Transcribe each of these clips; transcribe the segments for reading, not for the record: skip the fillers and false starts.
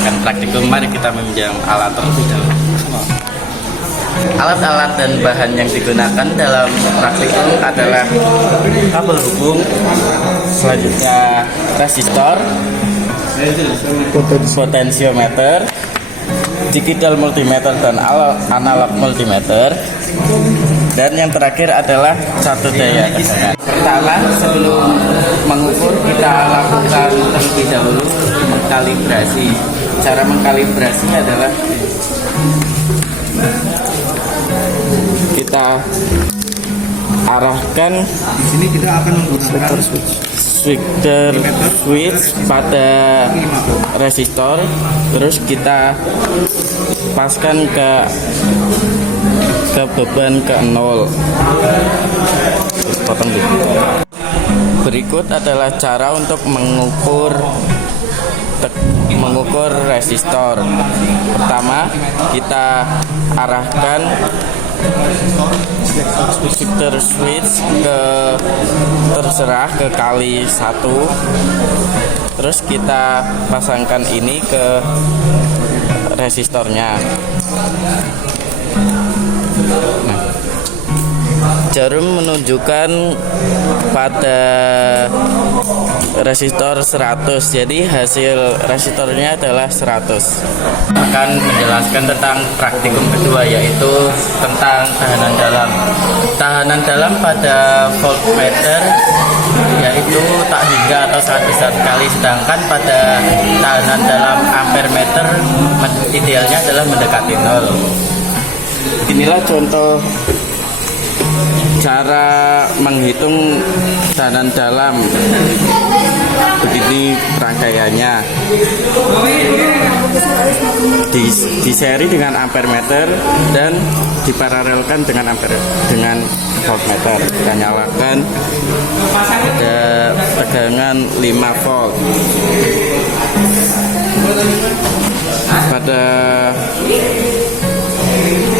menjalankan praktikum, mari kita meminjam alat terlebih dahulu. Alat-alat dan bahan yang digunakan dalam praktikum adalah kabel hubung, selanjutnya resistor, potensiometer, digital multimeter dan analog multimeter, dan yang terakhir adalah satu daya tegangan. Pertama, sebelum mengukur kita lakukan terlebih dahulu mengkalibrasi. Cara mengkalibrasi adalah kita arahkan di sini kita akan menggunakan switch pada resistor, terus kita paskan ke beban ke 0. Terus potong dulu. Berikut adalah cara untuk mengukur resistor. Pertama, kita arahkan shifter switch terserah ke kali 1, terus kita pasangkan ini ke resistornya. Nah, jarum menunjukkan pada resistor 100, jadi hasil resistornya adalah 100. Akan menjelaskan tentang praktikum kedua, yaitu tentang tahanan dalam. Tahanan dalam pada voltmeter yaitu tak hingga atau sangat besar sekali, sedangkan pada tahanan dalam ampermeter idealnya adalah mendekati 0. Inilah contoh cara menghitung tahanan dalam. Begini rangkaiannya, di seri dengan ampermeter dan diparalelkan dengan voltmeter. Kita nyalakan, ada tegangan 5 volt. Pada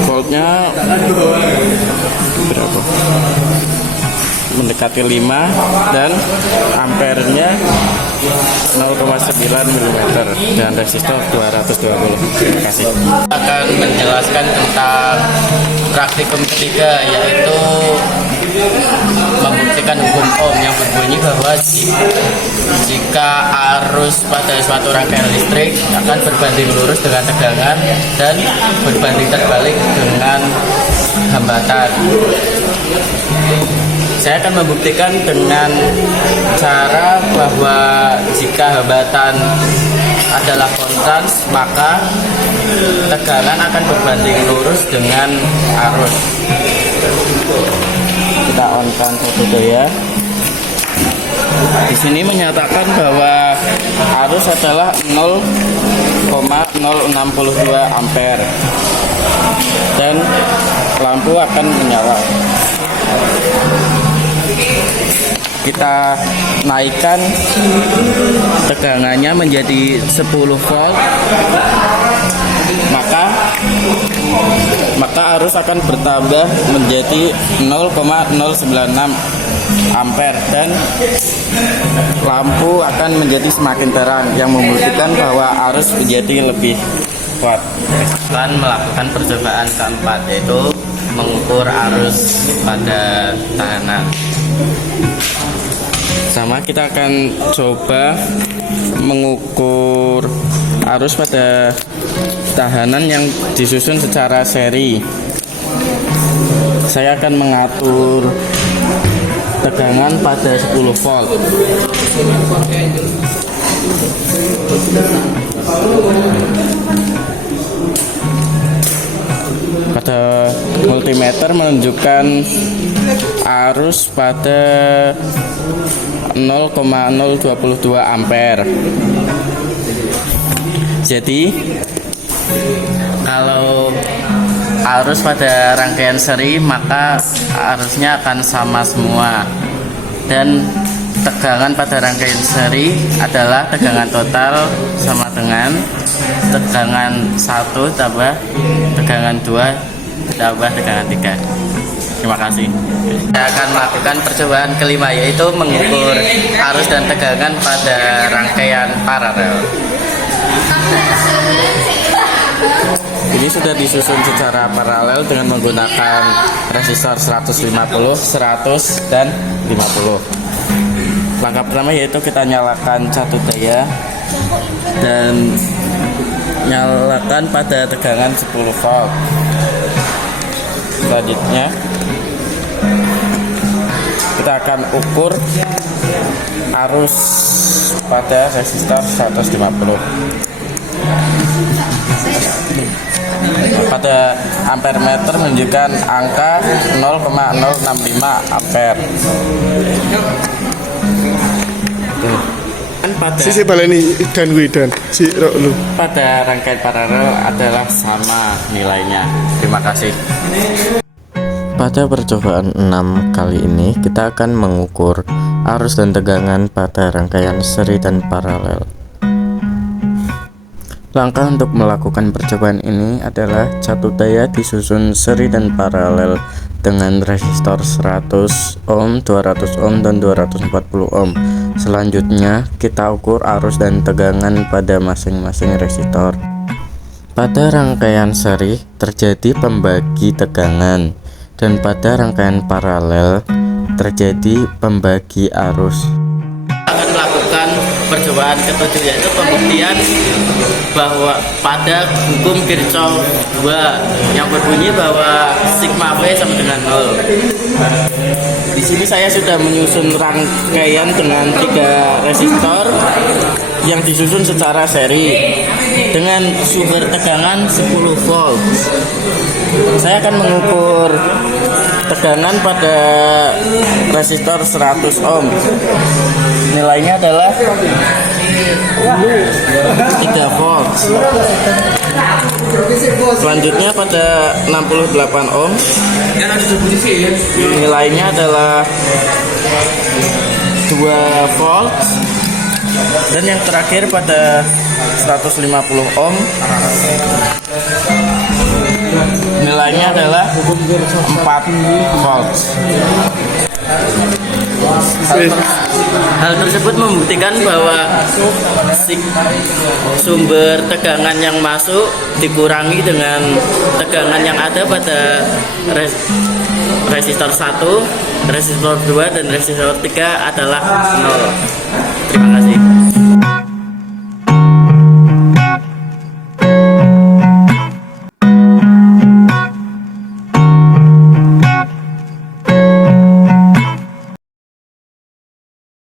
voltnya berapa? Mendekati 5, dan ampernya 0,9 mm dan resistor 220. Terima kasih. Akan menjelaskan tentang praktikum ketiga, yaitu membuktikan hukum Ohm yang berbunyi bahwa jika arus pada suatu rangkaian listrik akan berbanding lurus dengan tegangan dan berbanding terbalik dengan hambatan. Saya akan membuktikan dengan cara bahwa jika hambatan adalah konstans, maka tegangan akan berbanding lurus dengan arus. Kita on-kan fotonya. Di sini menyatakan bahwa arus adalah 0,062 ampere dan lampu akan menyala. Kita naikkan tegangannya menjadi 10 volt, maka arus akan bertambah menjadi 0,096 ampere dan lampu akan menjadi semakin terang, yang membuktikan bahwa arus menjadi lebih kuat. Akan melakukan percobaan keempat, yaitu mengukur arus pada tahanan. Sama, kita akan coba mengukur arus pada tahanan yang disusun secara seri. Saya akan mengatur tegangan pada 10 volt. Pada multimeter menunjukkan arus pada 0,022 ampere. Jadi kalau arus pada rangkaian seri, maka arusnya akan sama semua, dan tegangan pada rangkaian seri adalah tegangan total sama dengan tegangan 1 tambah tegangan 2 tambah tegangan 3. Terima kasih. Saya akan melakukan percobaan kelima, yaitu mengukur arus dan tegangan pada rangkaian paralel. Ini sudah disusun secara paralel dengan menggunakan resistor 150, 100, dan 50. Langkah pertama yaitu kita nyalakan satu daya dan nyalakan pada tegangan 10 volt. Selanjutnya kita akan ukur arus pada resistor 150. Pada ampere meter menunjukkan angka 0,065 ampere. Sisi baleni dan Widan si lu. Pada rangkaian paralel adalah sama nilainya. Terima kasih. Pada percobaan 6 kali ini kita akan mengukur arus dan tegangan pada rangkaian seri dan paralel. Langkah untuk melakukan percobaan ini adalah satu daya disusun seri dan paralel dengan resistor 100 ohm, 200 ohm, dan 240 ohm. Selanjutnya kita ukur arus dan tegangan pada masing-masing resistor. Pada rangkaian seri terjadi pembagi tegangan dan pada rangkaian paralel terjadi pembagi arus. Akan melakukan percobaan ketujuh yaitu pembuktian bahwa pada hukum Kirchhoff 2 yang berbunyi bahwa sigma V sama dengan 0. Di sini saya sudah menyusun rangkaian dengan 3 resistor yang disusun secara seri dengan sumber tegangan 10 volt. Saya akan mengukur tegangan pada resistor 100 ohm. Nilainya adalah 3 volt. Selanjutnya pada 68 ohm nilainya adalah 2 volt. Dan yang terakhir pada 150 ohm nilainya adalah 4 volt. Hal tersebut membuktikan bahwa sumber tegangan yang masuk dikurangi dengan tegangan yang ada pada resistor 1, resistor 2, dan resistor 3 adalah 0. Terima kasih.